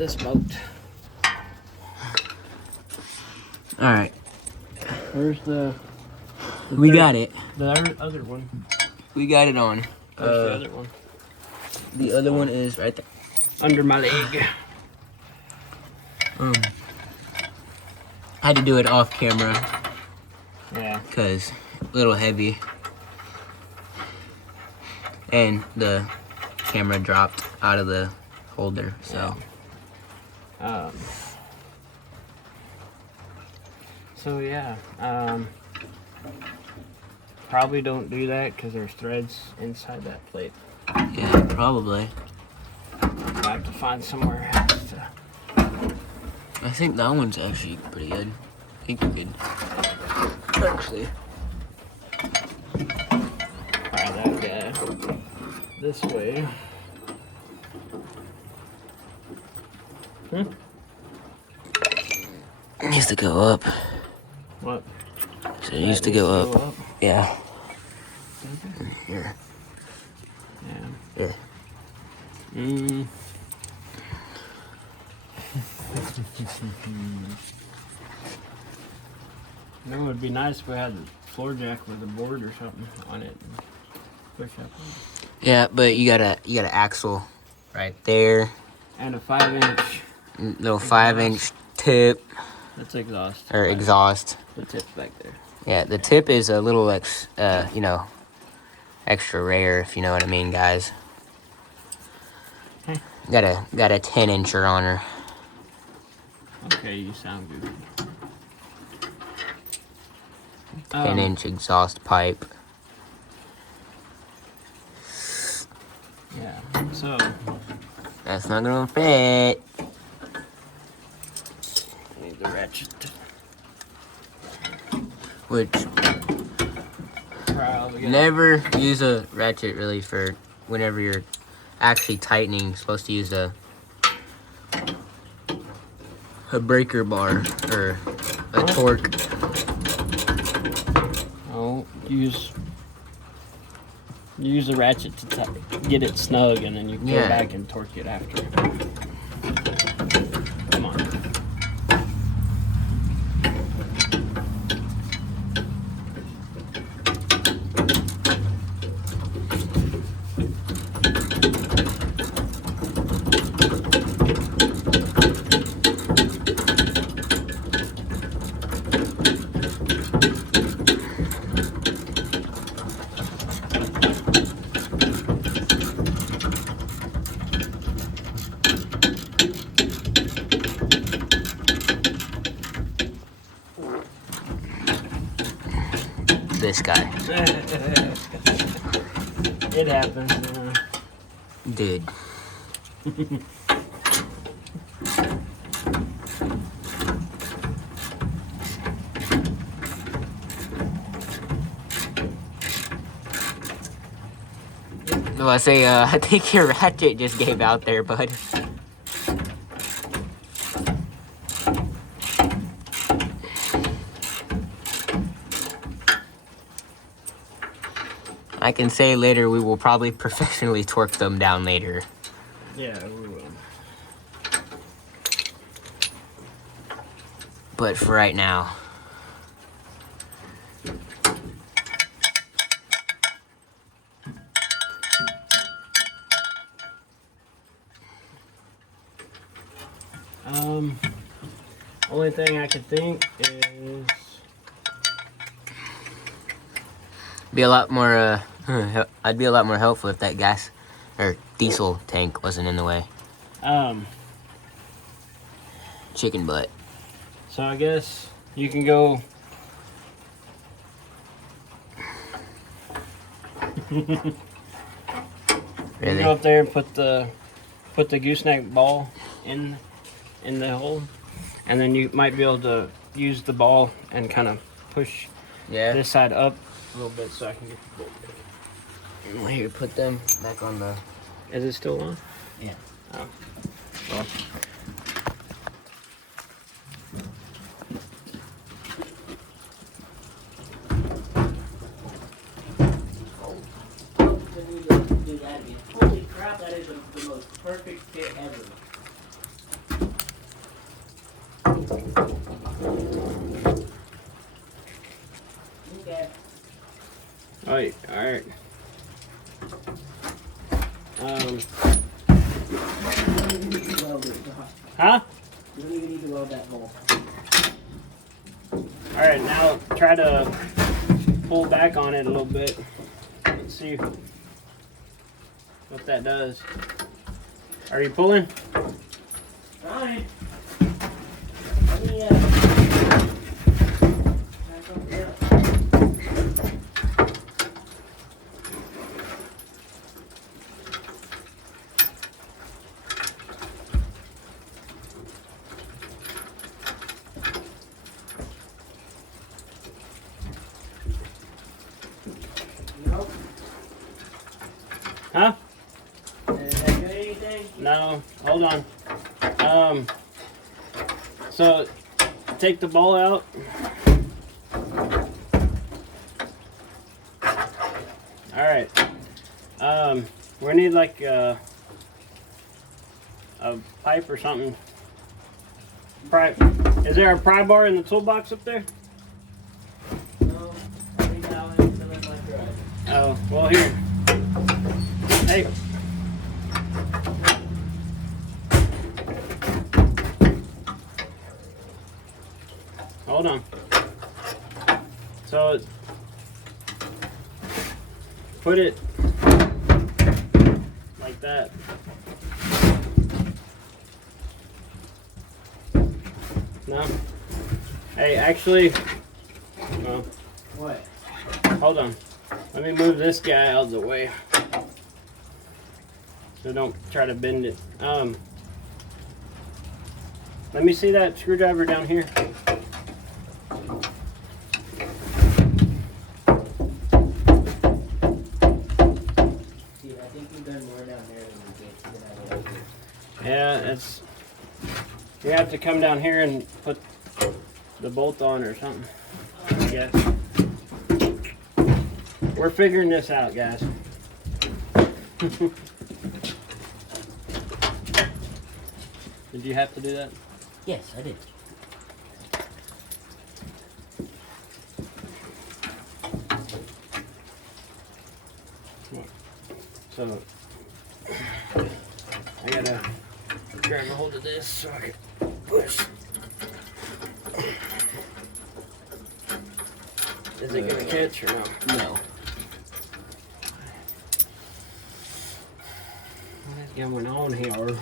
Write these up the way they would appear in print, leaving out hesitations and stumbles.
this boat. All right. Where's the We got it. The other one. We got it on. Where's the other one? The other one is right there. Under my leg. I had to do it off camera Yeah. because a little heavy, and the camera dropped out of the holder. So. Yeah. Probably don't do that because there's threads inside that plate. Yeah, probably. I have to find somewhere else to... I think that one's actually pretty good. I think you could actually try that guy this way. It used to go up. What? So it used to go up. Yeah. Here. Yeah. Here. You know, it would be nice if we had a floor jack with a board or something on it. And push up. Yeah, but you got an axle right there. And a 5-inch. Little 5-inch tip. That's exhaust. Or exhaust. The tip's back there. Yeah, the tip is a little extra rare, if you know what I mean, guys. Hey. Got a 10-incher on her. Okay, you sound good. 10-inch exhaust pipe. Yeah. So. That's not gonna fit. Need the ratchet. Which Probably never use a ratchet really for whenever you're actually tightening. You're supposed to use a breaker bar or a torque. Oh, use the ratchet to get it snug, and then you go back and torque it after. Come on. This guy. It happens. Dude. No, I say, I think your ratchet just gave out there, bud. I can say later we will probably professionally torque them down later. Yeah, we will. But for right now. Only thing I could think is be a lot more, I'd be a lot more helpful if that gas or diesel tank wasn't in the way. Chicken butt. So I guess you can go. You can go up there and put the gooseneck ball in the hole, and then you might be able to use the ball and kind of push this side up a little bit so I can get the bolt. Here, put them back on the... Is it still on? Yeah. Oh. Well. Holy crap, that is the most perfect fit ever. Okay. Alright, alright. Huh? You don't even need to weld that hole. Alright, now try to pull back on it a little bit. Let's see what that does. Are you pulling? Alright. Huh? Does that do anything? No, hold on. So take the ball out. All right. We need like a pipe or something. Is there a pry bar in the toolbox up there? No, I think that one's still in my garage. Oh, well here. Hey. Hold on. So put it like that. No? Hey, actually, well, What? hold on. Let me move this guy out of the way. So don't try to bend it. Let me see that screwdriver down here. See, I think you've done more down there than I would. Yeah, it's. You have to come down here and put the bolt on or something. I guess. We're figuring this out, guys. Did you have to do that? Yes, I did. So I gotta grab a hold of this so I can push. Is it gonna catch or no? No. What is going on here?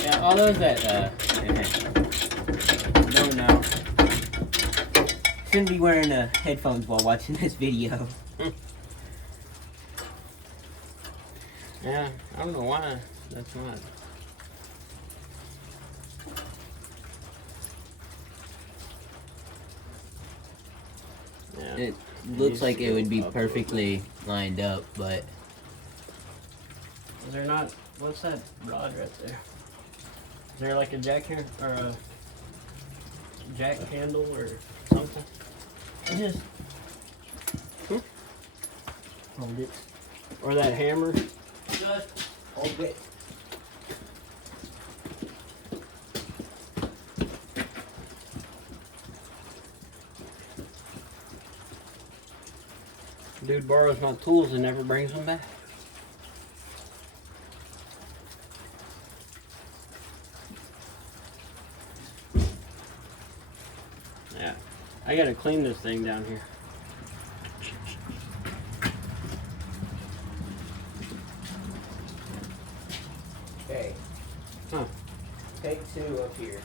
Yeah, all those that don't know shouldn't be wearing headphones while watching this video. Yeah, I don't know why that's not. Yeah. It looks like it would be perfectly lined up, but Is there not? What's that rod right there? Is there like a jack here or a jack handle or something? just hold it. Or that hammer? Just hold it. Dude borrows my tools and never brings them back. Yeah, I gotta clean this thing down here. Okay. Huh. Take two up here.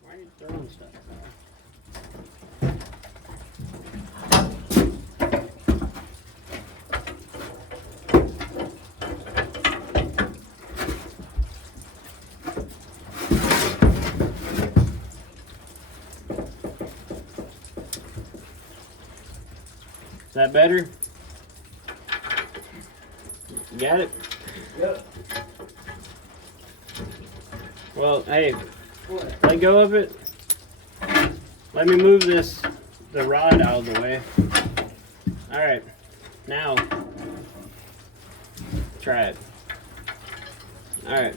Why are you throwing stuff? Is that better? You got it? Yep. Well, hey, What? let go of it. Let me move the rod out of the way. Alright, now, try it. Alright.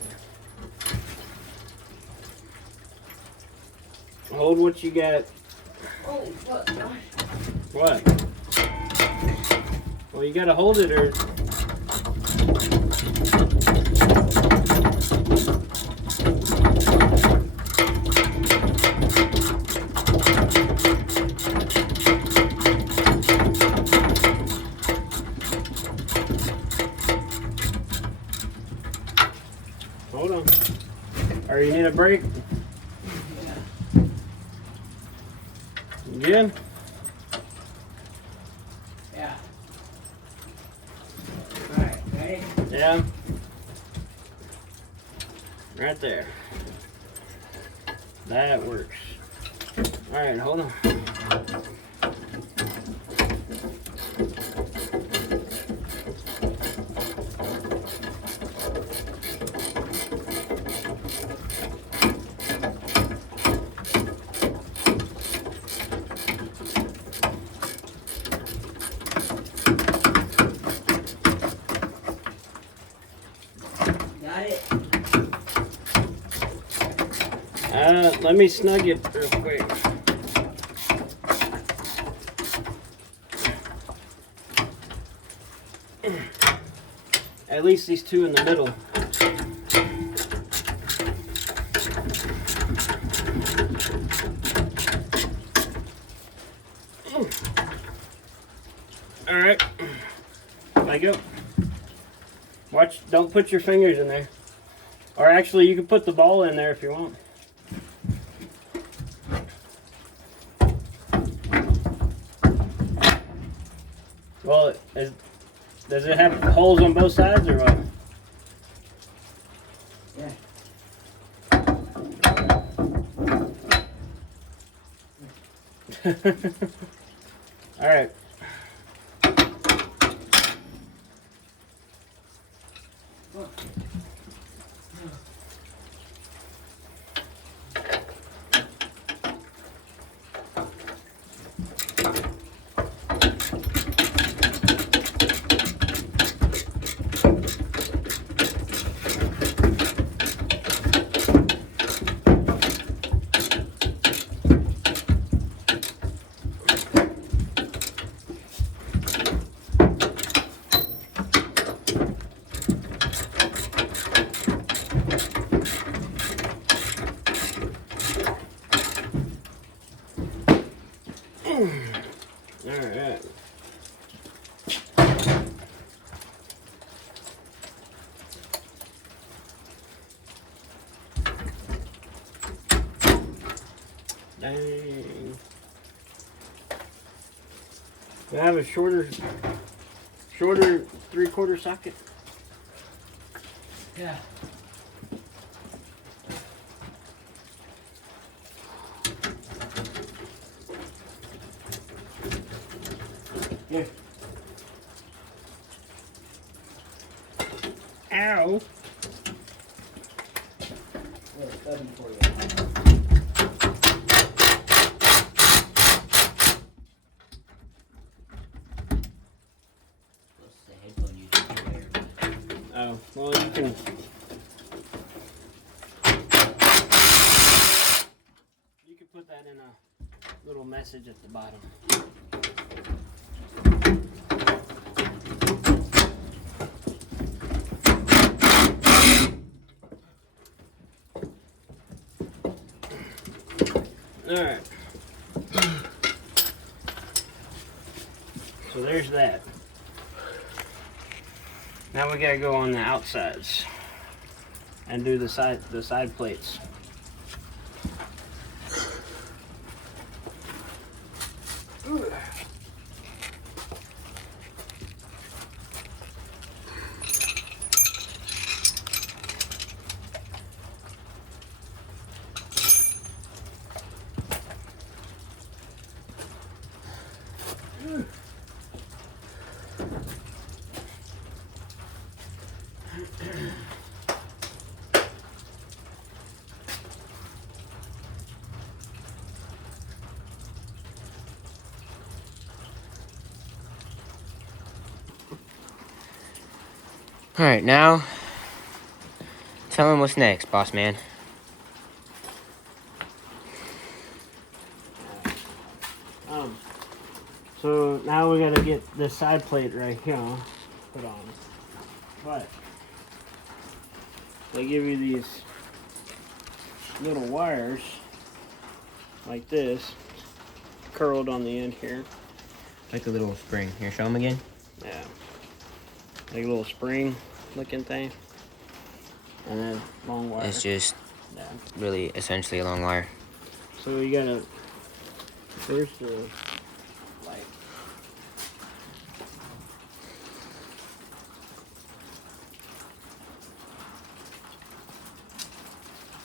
Hold what you got. Oh, fuck, gosh. What? Well, you gotta hold it or... Hold on. Or you need a break? Yeah. You good? Yeah. Alright, ready? Yeah. Right there. That works. Alright, hold on. Got it? Let me snug it real quick. At least these two in the middle. Alright. Let go. Watch, don't put your fingers in there. Or actually, you can put the ball in there if you want. Well, does it have holes on both sides or what? Yeah. All right. All right. Dang. We have a shorter 3/4 socket. Yeah. Here. Ow. Little stubby for you. What's the headphone you just wear? Oh, well, you can. You can put that in a little message at the bottom. All right. So there's that. Now we gotta go on the outsides and do the side plates. Alright, now tell him what's next, boss man. So now we gotta get this side plate right here put on. But they give you these little wires like this, curled on the end here. Like a little spring. Here, show him again. Yeah. Like a little spring looking thing. And then long wire. It's just Yeah. really essentially a long wire. So you gotta, there's the light.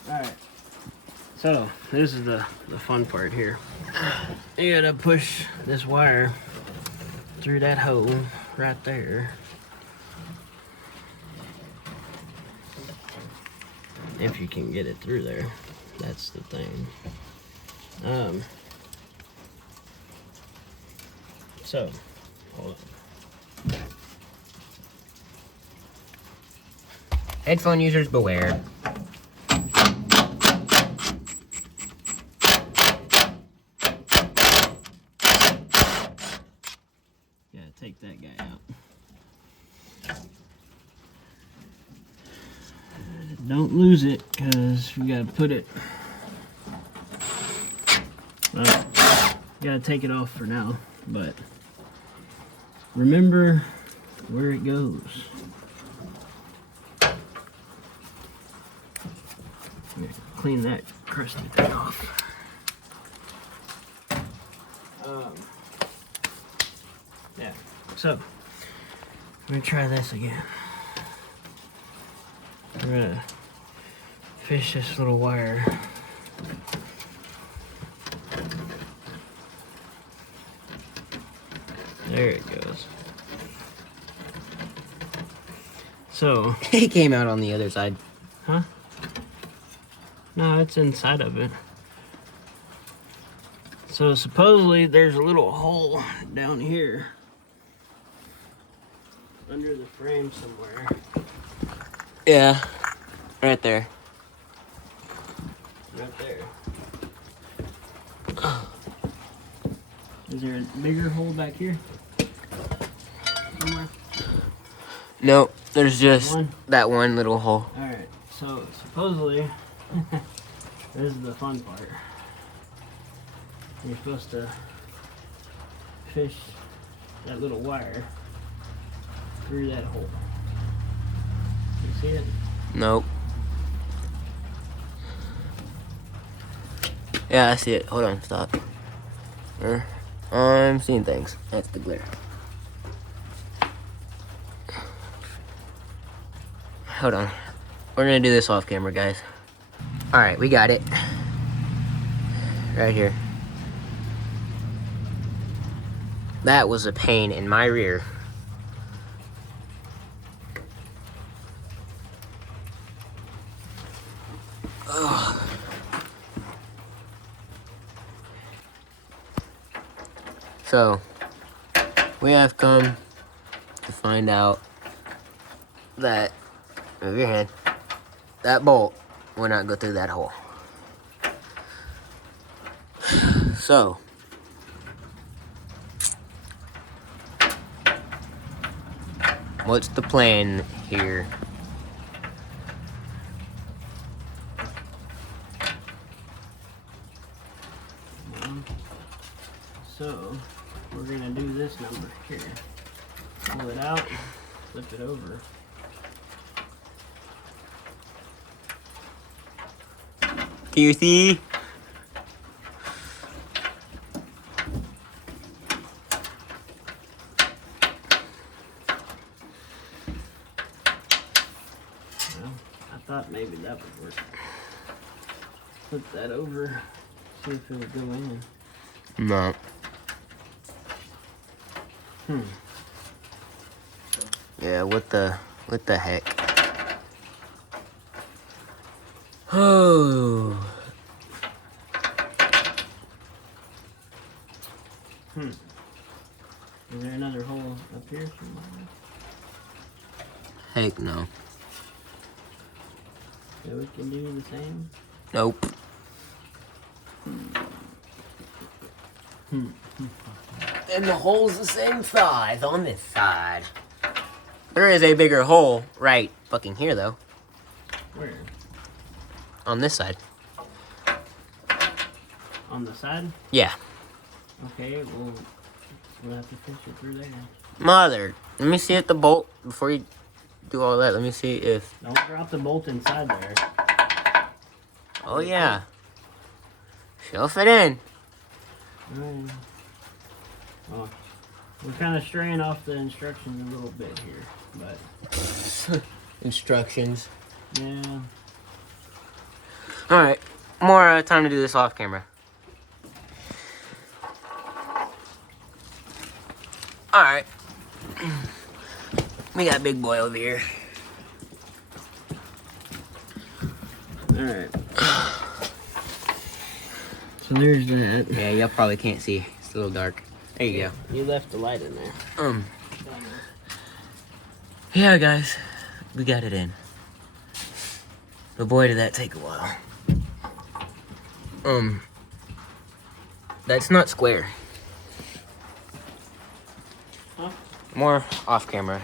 Alright. So this is the fun part here. You gotta push this wire through that hole right there. If you can get it through there. That's the thing. So, hold on. Headphone users beware. Yeah, take that guy out. Don't lose it, because you gotta put it. Well, you gotta take it off for now, but remember where it goes. Here, clean that crusty thing off. Yeah, so I'm gonna try this again. I'm gonna fish this little wire. There it goes. So, He came out on the other side. huh? No, it's inside of it. So supposedly there's a little hole down here under the frame somewhere. Yeah, right there. Right there. Is there a bigger hole back here? Somewhere? Nope, there's just One? that one little hole. Alright, so supposedly, this is the fun part. You're supposed to fish that little wire through that hole. You see it? Nope. Yeah, I see it. Hold on, stop. I'm seeing things. That's the glare. Hold on. We're gonna do this off camera, guys. Alright, we got it. Right here. That was a pain in my rear. Ugh. So, we have come to find out that, move your hand, that bolt will not go through that hole. So, what's the plan here? So, we're gonna do this number here. Pull it out, flip it over. Can you see? Well, I thought maybe that would work. Flip that over, see if it would go in. No. Yeah, what the heck? Oh. Is there another hole up here somewhere? Heck no. So we can do the same. Nope. And the hole's the same size on this side. There is a bigger hole right fucking here, though. Where? On this side. On the side? Yeah. Okay, we'll have to pinch it through there. Mother, let me see if the bolt, before you do all that, let me see if... Don't drop the bolt inside there. Oh, yeah. She'll fit in. Alright. Oh, we're kind of straying off the instructions a little bit here, but... Instructions. Yeah. Alright, more time to do this off camera. Alright. We got big boy over here. Alright. So there's that. Yeah, y'all probably can't see. It's a little dark. There you go. You left the light in there. Yeah, guys. We got it in. But boy, did that take a while. That's not square. Huh? More off camera.